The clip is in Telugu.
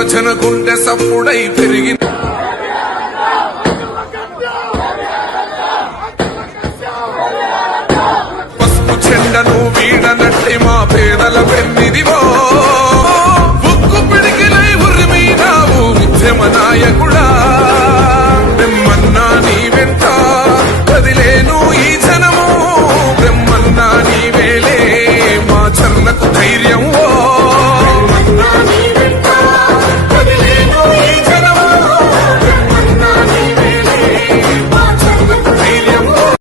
యువజన గుండె సప్పుడై పెరిగిన పసుపు చెండను వీడనట్టి మా పేదల పెన్నిదివో ఉక్కు పిడికిలై ఉరిమినావు ఉద్యమ నాయకుడా.